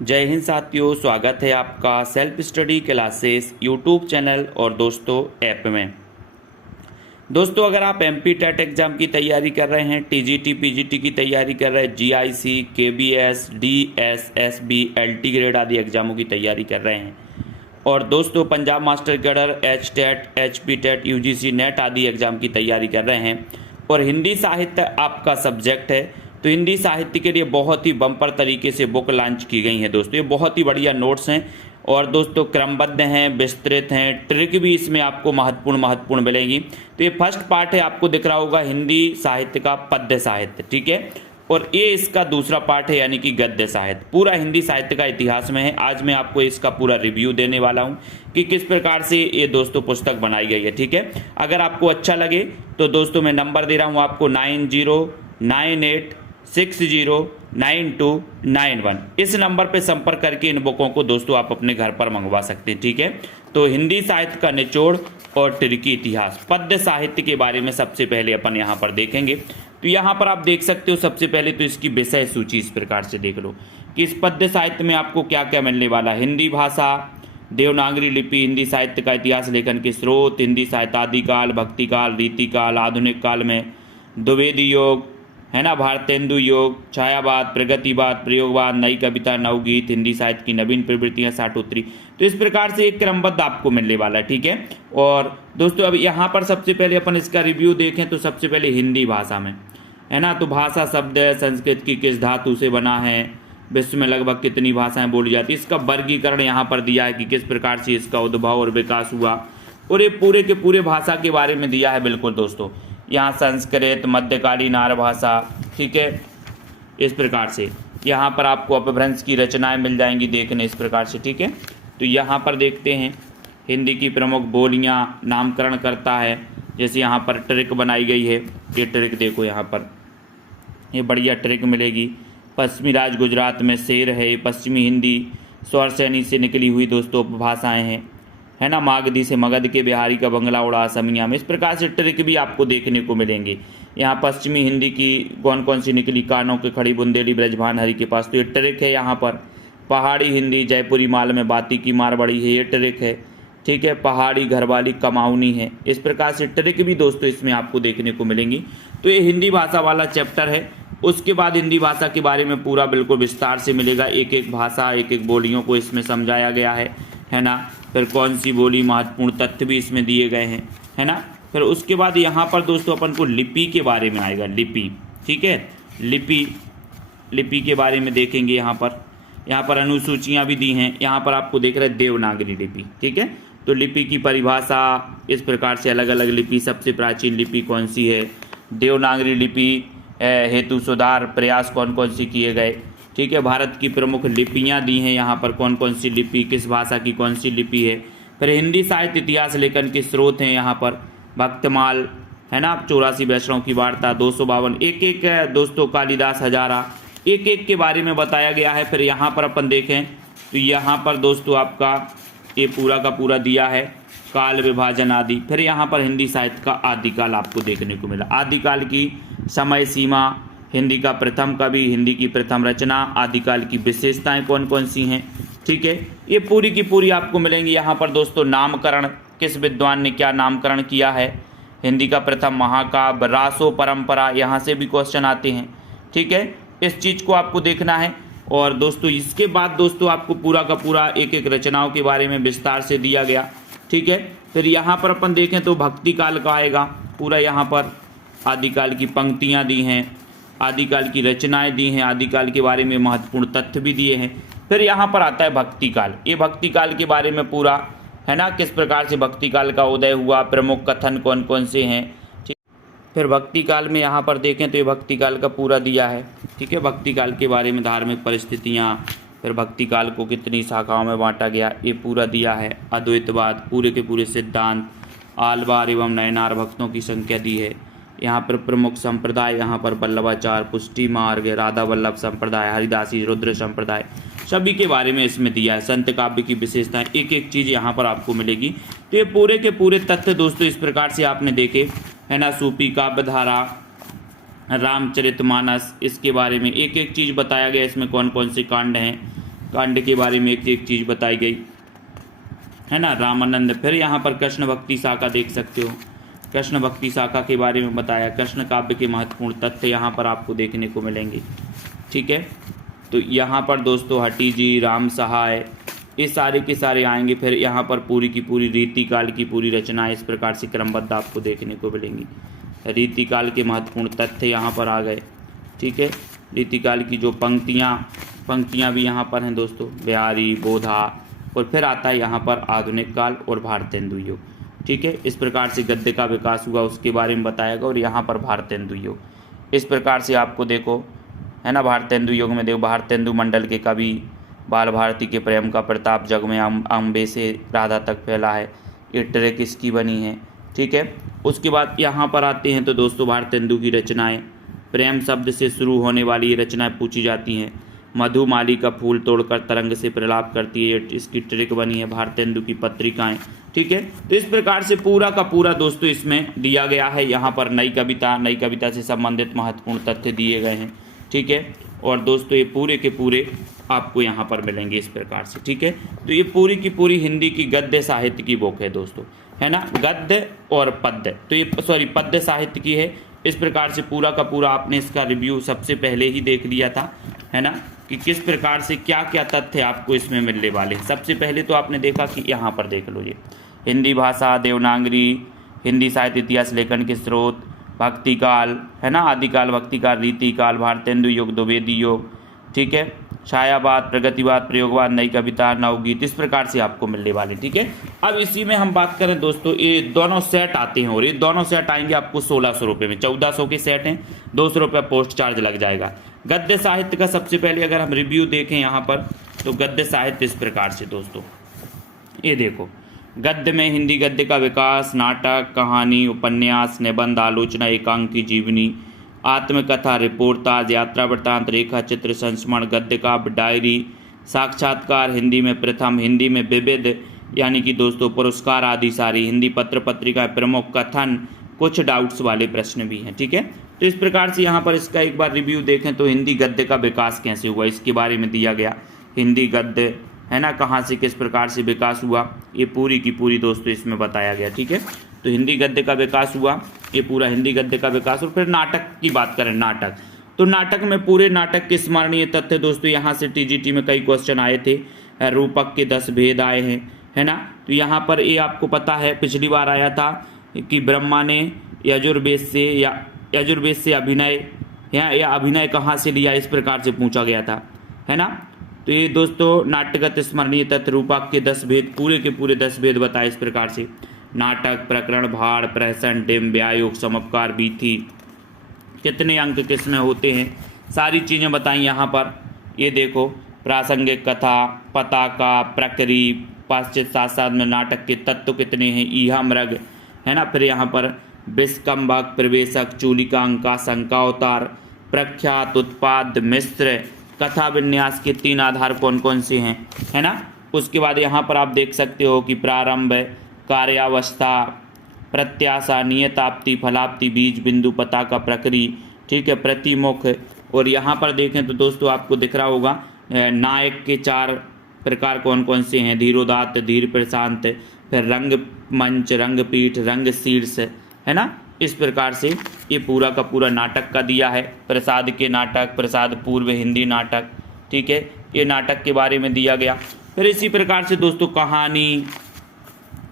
जय हिंद साथियों, स्वागत है आपका self study classes YouTube channel और दोस्तों ऐप में। दोस्तों, अगर आप एमपी टेट एग्ज़ाम की तैयारी कर रहे हैं, टीजीटी पीजीटी की तैयारी कर रहे हैं, GIC KBS DS SB LT grade आदि एग्जामों की तैयारी कर रहे हैं और दोस्तों Punjab master cadre H TET HP TET UGC NET आदि एग्जाम की तैयारी कर रहे हैं और हिंदी साहित्य आपका सब्जेक्ट है, तो हिंदी साहित्य के लिए बहुत ही बम्पर तरीके से बुक लॉन्च की गई हैं। दोस्तों ये बहुत ही बढ़िया नोट्स हैं और दोस्तों क्रमबद्ध हैं, विस्तृत हैं, ट्रिक भी इसमें आपको महत्वपूर्ण मिलेंगी। तो ये फर्स्ट पार्ट है, आपको दिख रहा होगा हिंदी साहित्य का पद्य साहित्य, ठीक है। और ये इसका दूसरा पार्ट है यानी कि गद्य साहित्य, पूरा हिंदी साहित्य का इतिहास में है। आज मैं आपको इसका पूरा रिव्यू देने वाला हूँ कि किस प्रकार से ये दोस्तों पुस्तक बनाई गई है, ठीक है। अगर आपको अच्छा लगे तो दोस्तों मैं नंबर दे रहा हूँ आपको 9098609291। इस नंबर पे संपर्क करके इन बुकों को दोस्तों आप अपने घर पर मंगवा सकते हैं, ठीक है। तो हिंदी साहित्य का निचोड़ और ट्रिकी इतिहास, पद्य साहित्य के बारे में सबसे पहले अपन यहाँ पर देखेंगे। तो यहाँ पर आप देख सकते हो, सबसे पहले तो इसकी विषय सूची इस प्रकार से देख लो कि इस पद्य साहित्य में आपको क्या क्या मिलने वाला है। हिंदी भाषा, देवनागरी लिपि, हिंदी साहित्य का इतिहास लेखन के स्रोत, हिंदी साहित्य आदिकाल, भक्तिकाल, रीतिकाल, आधुनिक काल में द्विवेदी योग है ना, भारतेंदु योग, छायावाद, प्रगतिवाद, प्रयोगवाद, नई कविता, नवगीत, हिंदी साहित्य की नवीन प्रवृत्तियां, साठोत्तरी। तो इस प्रकार से एक क्रमबद्ध आपको मिलने वाला है, ठीक है। और दोस्तों अब यहाँ पर सबसे पहले अपन इसका रिव्यू देखें तो सबसे पहले हिंदी भाषा में है ना, तो भाषा शब्द है, संस्कृत की किस धातु से बना है, विश्व में लगभग कितनी भाषाएं बोली जाती है, इसका वर्गीकरण यहाँ पर दिया है कि किस प्रकार से इसका उद्भव और विकास हुआ और ये पूरे के पूरे भाषा के बारे में दिया है। बिल्कुल दोस्तों, यहाँ संस्कृत, मध्यकालीन आर्य भाषा, ठीक है। इस प्रकार से यहाँ पर आपको अपभ्रंश की रचनाएं मिल जाएंगी देखने इस प्रकार से, ठीक है। तो यहाँ पर देखते हैं हिंदी की प्रमुख बोलियाँ, नामकरण करता है, जैसे यहाँ पर ट्रिक बनाई गई है। ये ट्रिक देखो, यहाँ पर ये बढ़िया ट्रिक मिलेगी। पश्चिमी राज्य गुजरात में शेर है, पश्चिमी हिंदी स्वर श्रेणी से निकली हुई दोस्तों उपभाषाएँ हैं, है ना। मागधी से मगध के बिहारी का बंगला उड़ा असमिया में, इस प्रकार से ट्रिक भी आपको देखने को मिलेंगे। यहाँ पश्चिमी हिंदी की कौन कौन सी निकली, कानों के खड़ी बुंदेली ब्रजभान हरि के पास, तो ये ट्रिक है। यहाँ पर पहाड़ी हिंदी, जयपुरी माल में बाती की मारवाड़ी है, ये ट्रिक है, ठीक है। पहाड़ी घरवाली कमाऊनी है, इस प्रकार से ट्रिक भी दोस्तों इसमें आपको देखने को मिलेंगी। तो ये हिंदी भाषा वाला चैप्टर है। उसके बाद हिंदी भाषा के बारे में पूरा बिल्कुल विस्तार से मिलेगा, एक एक भाषा, एक एक बोलियों को इसमें समझाया गया है ना। फिर कौन सी बोली, महत्वपूर्ण तथ्य भी इसमें दिए गए हैं, है ना। फिर उसके बाद यहाँ पर दोस्तों अपन को लिपि के बारे में आएगा, लिपि, ठीक है। लिपि के बारे में देखेंगे। यहाँ पर अनुसूचियाँ भी दी हैं। यहाँ पर आपको देख रहे हैं देवनागरी लिपि, ठीक है। तो लिपि की परिभाषा इस प्रकार से, अलग अलग लिपि, सबसे प्राचीन लिपि कौन सी है, देवनागरी लिपि हेतु सुधार प्रयास कौन कौन से किए गए, ठीक है। भारत की प्रमुख लिपियां दी हैं, यहाँ पर कौन कौन सी लिपि, किस भाषा की कौन सी लिपि है। फिर हिंदी साहित्य इतिहास लेखन के स्रोत हैं, यहाँ पर भक्तमाल है ना, 84 वैष्णव की वार्ता, 252, एक एक है दोस्तों, कालिदास, हजारा, एक एक के बारे में बताया गया है। फिर यहाँ पर अपन देखें तो यहाँ पर दोस्तों आपका ये पूरा का पूरा दिया है, काल विभाजन आदि। फिर यहाँ पर हिंदी साहित्य का आदिकाल आपको देखने को मिला, आदिकाल की समय सीमा, हिंदी का प्रथम कवि, हिंदी की प्रथम रचना, आदिकाल की विशेषताएं कौन कौन सी हैं, ठीक है। ये पूरी की पूरी आपको मिलेंगी। यहाँ पर दोस्तों नामकरण, किस विद्वान ने क्या नामकरण किया है, हिंदी का प्रथम महाकाव्य, रासो परंपरा, यहाँ से भी क्वेश्चन आते हैं, ठीक है। इस चीज़ को आपको देखना है। और दोस्तों इसके बाद दोस्तों आपको पूरा का पूरा एक एक रचनाओं के बारे में विस्तार से दिया गया, ठीक है। फिर यहाँ पर अपन देखें तो भक्ति काल का आएगा पूरा, यहाँ पर आदिकाल की पंक्तियाँ दी हैं, आदिकाल की रचनाएं दी हैं, आदिकाल के बारे में महत्वपूर्ण तथ्य भी दिए हैं। फिर यहाँ पर आता है भक्तिकाल, ये भक्तिकाल के बारे में पूरा है ना, किस प्रकार से भक्तिकाल का उदय हुआ, प्रमुख कथन कौन कौन से हैं, ठीक। फिर भक्तिकाल में यहाँ पर देखें तो ये भक्तिकाल का पूरा दिया है, ठीक है। भक्तिकाल के बारे में धार्मिक परिस्थितियाँ, फिर भक्तिकाल को कितनी शाखाओं में बांटा गया, ये पूरा दिया है। अद्वैतवाद, पूरे के पूरे सिद्धांत, आलवार एवं नयनार भक्तों की संख्या दी है। यहाँ पर प्रमुख संप्रदाय, यहाँ पर वल्लभाचार, पुष्टि मार्ग, राधा वल्लभ संप्रदाय, हरिदासी, रुद्र संप्रदाय, सभी के बारे में इसमें दिया है। संत काव्य की विशेषताएं, एक एक चीज़ यहाँ पर आपको मिलेगी। तो ये पूरे के पूरे तथ्य दोस्तों इस प्रकार से आपने देखे, है ना। सूफी काव्य धारा, रामचरितमानस, इसके बारे में एक एक चीज़ बताया गया, इसमें कौन कौन से कांड हैं, कांड के बारे में एक एक चीज़ बताई गई है ना। रामानंद, फिर यहाँ पर कृष्ण भक्ति शाखा देख सकते हो, कृष्ण भक्ति शाखा के बारे में बताया। कृष्ण काव्य के महत्वपूर्ण तथ्य यहाँ पर आपको देखने को मिलेंगे, ठीक है। तो यहाँ पर दोस्तों हटी जी, राम सहाय, ये सारे के सारे आएंगे। फिर यहाँ पर पूरी की पूरी रीतिकाल की पूरी रचनाएं इस प्रकार से क्रमबद्ध आपको देखने को मिलेंगी। रीतिकाल के महत्वपूर्ण तथ्य यहाँ पर आ गए, ठीक है। रीतिकाल की जो पंक्तियाँ भी यहाँ पर हैं दोस्तों, बिहारी, बोधा, और फिर आता है यहाँ पर आधुनिक काल और भारतेंदु युग, ठीक है। इस प्रकार से गद्य का विकास हुआ उसके बारे में बताया गया। और यहाँ पर भारतेंदु युग, इस प्रकार से आपको देखो है ना। भारतेंदु युग में देखो, भारतेंदु मंडल के कवि, बाल भारती के प्रेम का प्रताप, जग में अम्बे से राधा तक फैला है, ये ट्रैक इसकी बनी है, ठीक है। उसके बाद यहाँ पर आते हैं तो दोस्तों भारतेंदु की रचनाएं, प्रेम शब्द से शुरू होने वाली ये रचनाएं पूछी जाती हैं। मधुमाली का फूल तोड़कर तरंग से प्रलाप करती है, इसकी ट्रिक बनी है। भारतेंदु की पत्रिकाएं, ठीक है। तो इस प्रकार से पूरा का पूरा दोस्तों इसमें दिया गया है। यहाँ पर नई कविता से संबंधित महत्वपूर्ण तथ्य दिए गए हैं, ठीक है। और दोस्तों ये पूरे के पूरे आपको यहाँ पर मिलेंगे इस प्रकार से, ठीक है। तो ये पूरी की पूरी हिंदी की गद्य साहित्य की बुक है दोस्तों, है ना। गद्य और पद्य, तो ये पद्य साहित्य की है। इस प्रकार से पूरा का पूरा आपने इसका रिव्यू सबसे पहले ही देख लिया था, है ना, कि किस प्रकार से क्या क्या तथ्य आपको इसमें मिलने वाले हैं। सबसे पहले तो आपने देखा कि यहाँ पर देख लो, ये हिंदी भाषा, देवनागरी, हिंदी साहित्य इतिहास लेखन के स्रोत, भक्ति काल, है ना, आदिकाल, भक्ति काल, रीति काल, भारतेंदु युग, द्विवेदी युग, ठीक है, छायावाद, प्रगतिवाद, प्रयोगवाद, नई कविता, नवगीत, इस प्रकार से आपको मिलने वाले, ठीक है। अब इसी में हम बात करें दोस्तों, ये दोनों सेट आते हैं और ये दोनों सेट आएंगे आपको 1600 रुपये में। 1400 के सेट हैं, 200 रुपये पोस्ट चार्ज लग जाएगा। गद्य साहित्य का सबसे पहले अगर हम रिव्यू देखें यहाँ पर, तो गद्य साहित्य इस प्रकार से दोस्तों, ये देखो, गद्य में हिंदी गद्य का विकास, नाटक, कहानी, उपन्यास, निबंध, आलोचना, एकांकी जीवनी, आत्मकथा, रिपोर्टाज, यात्रा वृत्तांत, रेखा चित्र, संस्मरण, गद्य काव्य, डायरी, साक्षात्कार, हिंदी में प्रथम, हिंदी में विविध यानी कि दोस्तों पुरस्कार आदि सारी, हिंदी पत्र पत्रिका, प्रमुख कथन, कुछ डाउट्स वाले प्रश्न भी हैं, ठीक है। तो इस प्रकार से यहाँ पर इसका एक बार रिव्यू देखें तो हिंदी गद्य का विकास कैसे हुआ इसके बारे में दिया गया। हिंदी गद्य, है ना, कहाँ से किस प्रकार से विकास हुआ, ये पूरी की पूरी दोस्तों इसमें बताया गया, ठीक है। तो हिंदी गद्य का विकास हुआ, ये पूरा हिंदी गद्य का विकास। और फिर नाटक की बात करें, नाटक, तो नाटक में पूरे नाटक के स्मरणीय तथ्य दोस्तों, यहाँ से टीजीटी में कई क्वेश्चन आए थे। रूपक के 10 भेद आए हैं, है ना। तो यहाँ पर ये आपको पता है पिछली बार आया था कि ब्रह्मा ने यजुर्वेद से अभिनय या अभिनय कहाँ से लिया, इस प्रकार से पूछा गया था, है ना। तो ये दोस्तों नाट्यगत स्मरणीय तथ्य, रूपक के 10 भेद, पूरे के पूरे 10 भेद बताए इस प्रकार से। नाटक, प्रकरण, भाड़, प्रहसन, डिम्ब, व्यायोग, समपकार, बीथी, कितने अंक किसमें होते हैं, सारी चीज़ें बताई यहाँ पर। ये देखो, प्रासंगिक कथा, पताका, प्रक्री, पाश्चात्य शास्त्र में नाटक के तत्व कितने हैं, ईहा मृग, है ना। फिर यहाँ पर विस्कम्भक, प्रवेशक, चूलिका, अंका, शंकावतार, प्रख्यात, उत्पाद, मिश्र, कथा विन्यास के 3 आधार कौन कौन से हैं, है ना। उसके बाद यहाँ पर आप देख सकते हो कि प्रारंभ, कार्यावस्था, प्रत्याशा, नियताप्ति, फलाप्ति, बीज बिंदु, पताका, प्रक्री, ठीक है, प्रतिमुख। और यहाँ पर देखें तो दोस्तों आपको दिख रहा होगा नायक के 4 प्रकार कौन कौन से हैं, धीरोदात्त, धीर प्रशांत, फिर रंग मंच, रंगपीठ, रंग शीर्ष, है ना। इस प्रकार से ये पूरा का पूरा नाटक का दिया है। प्रसाद के नाटक, प्रसाद पूर्व हिंदी नाटक, ठीक है, ये नाटक के बारे में दिया गया। फिर इसी प्रकार से दोस्तों कहानी,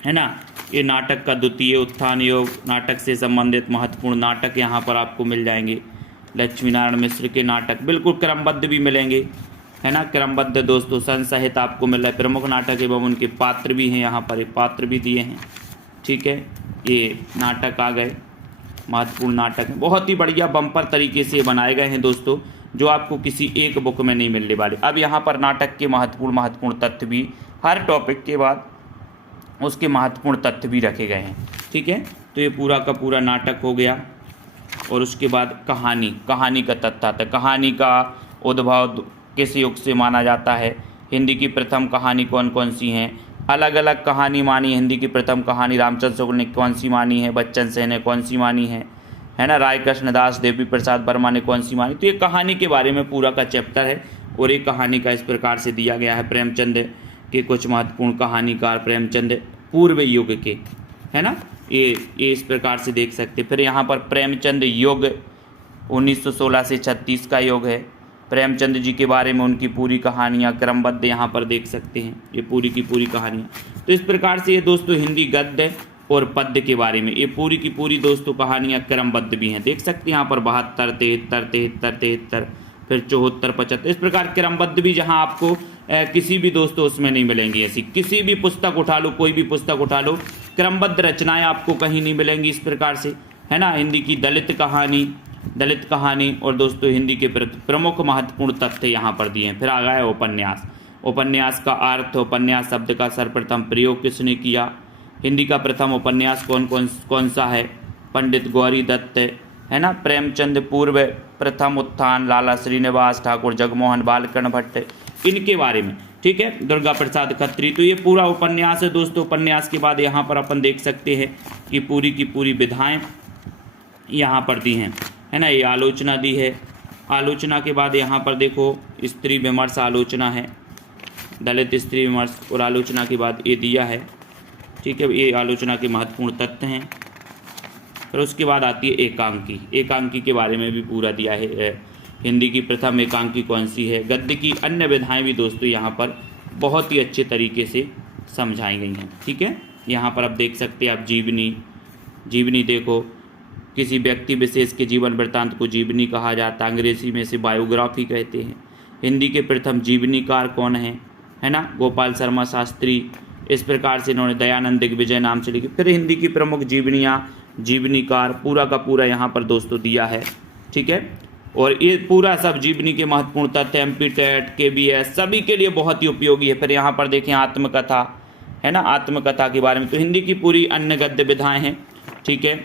है ना, ये नाटक का द्वितीय उत्थान योग, नाटक से संबंधित महत्वपूर्ण नाटक यहाँ पर आपको मिल जाएंगे। लक्ष्मी नारायण मिश्र के नाटक बिल्कुल क्रमबद्ध भी मिलेंगे, है ना, क्रमबद्ध दोस्तों। संसहित आपको मिल रहा है। प्रमुख नाटक एवं उनके पात्र भी हैं, यहाँ पर एक पात्र भी दिए हैं, ठीक है। ये नाटक आ गए, महत्वपूर्ण नाटक, बहुत ही बढ़िया बम्पर तरीके से बनाए गए हैं दोस्तों, जो आपको किसी एक बुक में नहीं मिलने वाले। अब यहाँ पर नाटक के महत्वपूर्ण तथ्य भी, हर टॉपिक के बाद उसके महत्वपूर्ण तथ्य भी रखे गए हैं, ठीक है। तो ये पूरा का पूरा नाटक हो गया। और उसके बाद कहानी का तथ्य आता है। कहानी का उद्भव किस युग से माना जाता है, हिंदी की प्रथम कहानी कौन कौन सी हैं, अलग अलग कहानी मानी। हिंदी की प्रथम कहानी रामचंद्र शुक्ल ने कौन सी मानी है, बच्चन सेन ने कौन सी मानी है ना, राय कृष्णदास, देवी प्रसाद वर्मा ने कौन सी मानी। तो ये कहानी के बारे में पूरा का चैप्टर है और एक कहानी का इस प्रकार से दिया गया है, प्रेमचंद के कुछ महत्वपूर्ण कहानीकार प्रेमचंद पूर्व युग के, है ना, ये इस प्रकार से देख सकते। फिर यहाँ पर प्रेमचंद युग 1916 से 36 का युग है। प्रेमचंद जी के बारे में उनकी पूरी कहानियाँ क्रमबद्ध यहाँ पर देख सकते हैं, ये पूरी की पूरी कहानियाँ। तो इस प्रकार से ये दोस्तों हिंदी गद्य और पद्य के बारे में ये पूरी की पूरी दोस्तों कहानियाँ क्रमबद्ध भी हैं, देख सकते हैं यहाँ पर 72, 73, 73, फिर 74, 75, इस प्रकार क्रमबद्ध भी, जहाँ आपको किसी भी दोस्तों उसमें नहीं मिलेंगी। ऐसी किसी भी पुस्तक उठा लो, कोई भी पुस्तक उठा लो, क्रमबद्ध रचनाएं आपको कहीं नहीं मिलेंगी इस प्रकार से, है ना। हिंदी की दलित कहानी और दोस्तों हिंदी के प्रमुख महत्वपूर्ण तथ्य यहाँ पर दिए हैं। फिर आ गया उपन्यास का अर्थ, उपन्यास शब्द का सर्वप्रथम प्रयोग किसने किया, हिंदी का प्रथम उपन्यास कौन सा है, पंडित गौरी दत्त, है ना। प्रेमचंद पूर्व प्रथम उत्थान, लाला श्रीनिवास ठाकुर, जगमोहन बालकर्ण भट्ट, इनके बारे में, ठीक है, दुर्गा प्रसाद खत्री। तो ये पूरा उपन्यास है दोस्तों। उपन्यास के बाद यहाँ पर अपन देख सकते हैं कि पूरी की पूरी विधाएं यहाँ पर दी हैं, है ना। ये आलोचना दी है। आलोचना के बाद यहाँ पर देखो स्त्री विमर्श आलोचना है, दलित स्त्री विमर्श, और आलोचना के बाद ये दिया है, ठीक है, ये आलोचना के महत्वपूर्ण तथ्य हैं। फिर उसके बाद आती है एकांकी के बारे में भी पूरा दिया है, हिंदी की प्रथम एकांकी कौन सी है। गद्य की अन्य विधाएं भी दोस्तों यहाँ पर बहुत ही अच्छे तरीके से समझाई गई हैं, ठीक है। यहाँ पर आप देख सकते हैं, आप जीवनी देखो, किसी व्यक्ति विशेष के जीवन वृत्तांत को जीवनी कहा जाता है, अंग्रेजी में से बायोग्राफी कहते हैं। हिंदी के प्रथम जीवनीकार कौन है ना, गोपाल शर्मा शास्त्री। इस प्रकार से इन्होंने दयानंद दिग्विजय नाम से लिखी। फिर हिंदी की प्रमुख जीवनीकार पूरा का पूरा यहाँ पर दोस्तों दिया है, ठीक है। और ये पूरा सब जीवनी के महत्वपूर्ण तथ्य एमपी टेट KBS सभी के लिए बहुत ही उपयोगी है। फिर यहाँ पर देखें आत्मकथा, है ना, आत्मकथा के बारे में। तो हिंदी की पूरी अन्य गद्य विधाएं हैं, ठीक है।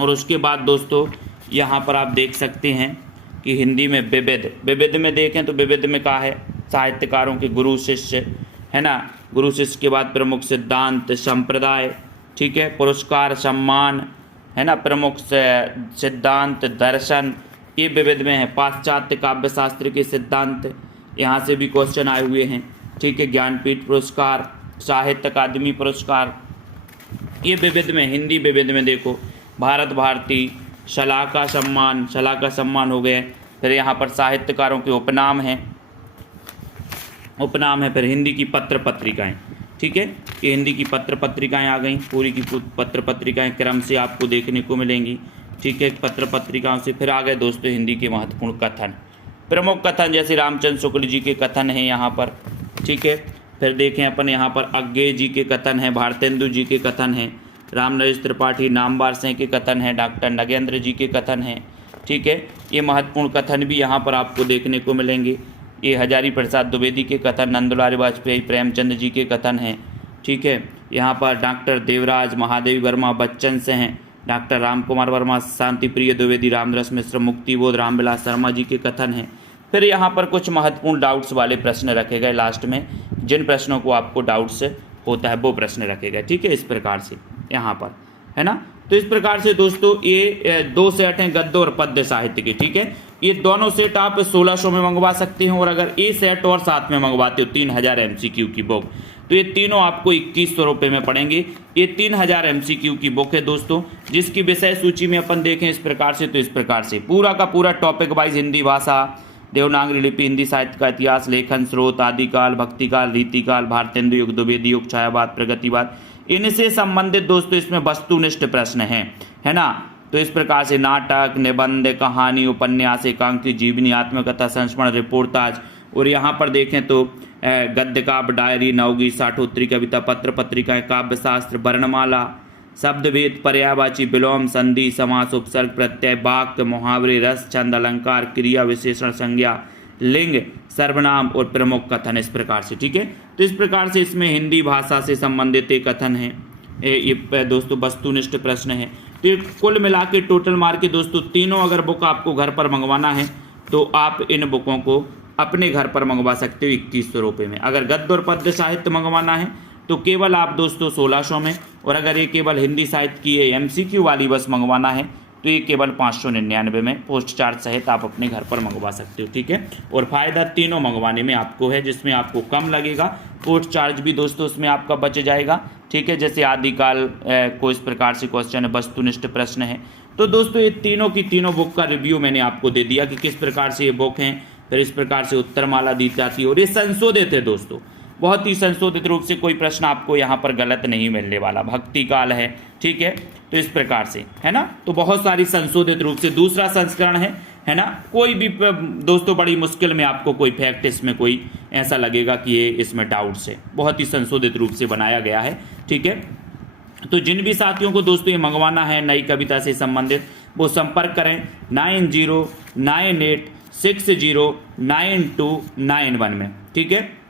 और उसके बाद दोस्तों यहाँ पर आप देख सकते हैं कि हिंदी में विविध में देखें तो विविध में कहा है साहित्यकारों के गुरु शिष्य, है ना। गुरु शिष्य के बाद प्रमुख सिद्धांत संप्रदाय, ठीक है, पुरस्कार सम्मान, है ना, प्रमुख सिद्धांत दर्शन, ये विविध में है। पाश्चात्य काव्य शास्त्र के सिद्धांत, यहाँ से भी क्वेश्चन आए हुए हैं, ठीक है। ज्ञानपीठ पुरस्कार, साहित्य अकादमी पुरस्कार, ये विविध में, हिंदी विविध में देखो भारत भारती, शलाका सम्मान हो गए। फिर यहाँ पर साहित्यकारों के उपनाम है। फिर हिंदी की पत्र पत्रिकाएँ, ठीक है, कि हिंदी की पत्र पत्रिकाएँ आ गई, पूरी की पत्र पत्रिकाएँ क्रम से आपको देखने को मिलेंगी, ठीक है। पत्र पत्रिकाओं से फिर आ गए दोस्तों हिंदी के महत्वपूर्ण कथन, प्रमुख कथन, जैसे रामचंद्र शुक्ल जी के कथन हैं यहाँ पर, ठीक है। फिर देखें अपन यहाँ पर अज्ञेय जी के कथन हैं, भारतेंदु जी के कथन हैं, रामनरेश त्रिपाठी नामवर सिंह के कथन हैं, डॉक्टर नगेंद्र जी के कथन हैं, ठीक है। ये महत्वपूर्ण कथन भी यहाँ पर आपको देखने को मिलेंगे। ये हजारी प्रसाद द्विवेदी के कथन, नंदलाल वाजपेयी प्रेमचंद जी के कथन हैं, ठीक है। यहाँ पर डॉक्टर देवराज महादेवी वर्मा बच्चन से हैं, डॉक्टर राम कुमार वर्मा शांति प्रिय द्विवेदी, रामरस मिश्र मुक्तिबोध रामविलास शर्मा जी के कथन हैं। फिर यहाँ पर कुछ महत्वपूर्ण डाउट्स वाले प्रश्न रखे गए लास्ट में, जिन प्रश्नों को आपको डाउट्स होता है वो प्रश्न रखे गए, ठीक है, इस प्रकार से यहाँ पर, है ना। तो इस प्रकार से दोस्तों ये 2 सेट हैं गद्य और पद्य साहित्य के, ठीक है। ये दोनों सेट आप 1600 में मंगवा सकते हैं, और अगर ये सेट और साथ में मंगवाते हो 3000 MCQ की बुक, तो ये तीनों आपको 2100 रुपये में पड़ेंगे। ये 3000 MCQ की बुक है दोस्तों, जिसकी विषय सूची में अपन देखें इस प्रकार से, तो इस प्रकार से पूरा का पूरा टॉपिक वाइज हिंदी भाषा, देवनागरी लिपि, हिंदी साहित्य का इतिहास, लेखन स्रोत, आदिकाल, भक्तिकाल, रीतिकाल, भारतेंदु युग, द्विवेदी युग, छायावाद, प्रगतिवाद, इनसे संबंधित दोस्तों इसमें वस्तुनिष्ठ प्रश्न हैं, है ना। तो इस प्रकार से नाटक, निबंध, कहानी, उपन्यास, एकांकी, जीवनी, आत्मकथा, संस्मरण, रिपोर्टाज, और यहाँ पर देखें तो गद्य काव्य, डायरी, नवगीत, साठोत्तरी, कविता, पत्र पत्रिकाएं, काव्य शास्त्र, वर्णमाला, शब्दभेद, पर्यायवाची, विलोम, संधि, समास, उपसर्ग, प्रत्यय, वाक्य, मुहावरे, रस, छंद, अलंकार, क्रिया, विशेषण, संज्ञा, लिंग, सर्वनाम और प्रमुख कथन, इस प्रकार से, ठीक है। तो इस प्रकार से इसमें हिंदी भाषा से संबंधित एक कथन है, ये दोस्तों वस्तुनिष्ठ प्रश्न है। तो ये कुल मिला के टोटल मार के दोस्तों तीनों अगर बुक आपको घर पर मंगवाना है तो आप इन बुकों को अपने घर पर मंगवा सकते हो 2100 रुपये में। अगर गद्य और पद्य साहित्य मंगवाना है तो केवल आप दोस्तों 1600 में, और अगर ये केवल हिंदी साहित्य की MCQ वाली बस मंगवाना है तो ये केवल 599 में पोस्ट चार्ज सहित आप अपने घर पर मंगवा सकते हो, ठीक है। और फायदा तीनों मंगवाने में आपको है, जिसमें आपको कम लगेगा, पोस्ट चार्ज भी दोस्तों उसमें आपका बच जाएगा, ठीक है। जैसे आदिकाल को इस प्रकार से क्वेश्चन है, वस्तुनिष्ठ प्रश्न है। तो दोस्तों ये तीनों की तीनों बुक का रिव्यू मैंने आपको दे दिया कि किस प्रकार से ये बुक हैं, फिर इस प्रकार से उत्तरमाला दी जाती है और ये संशोधित है दोस्तों, बहुत ही संशोधित रूप से, कोई प्रश्न आपको यहाँ पर गलत नहीं मिलने वाला। भक्ति काल है, ठीक है, तो इस प्रकार से है ना, तो बहुत सारी संशोधित रूप से दूसरा संस्करण है ना। कोई भी दोस्तों बड़ी मुश्किल में आपको कोई फैक्ट इसमें कोई ऐसा लगेगा कि ये इसमें डाउट्स है, बहुत ही संशोधित रूप से बनाया गया है, ठीक है। तो जिन भी साथियों को दोस्तों ये मंगवाना है नई कविता से संबंधित, वो संपर्क करें 9098609291 में, ठीक है।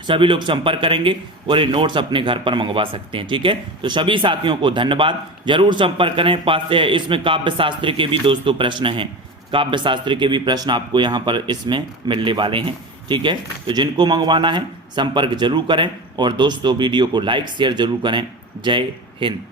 सभी लोग संपर्क करेंगे और ये नोट्स अपने घर पर मंगवा सकते हैं, ठीक है। तो सभी साथियों को धन्यवाद, जरूर संपर्क करें। पास इसमें काव्य शास्त्र के भी दोस्तों प्रश्न हैं, काव्य शास्त्र के भी प्रश्न आपको यहाँ पर इसमें मिलने वाले हैं, ठीक है। तो जिनको मंगवाना है संपर्क जरूर करें और दोस्तों वीडियो को लाइक शेयर जरूर करें। जय हिंद।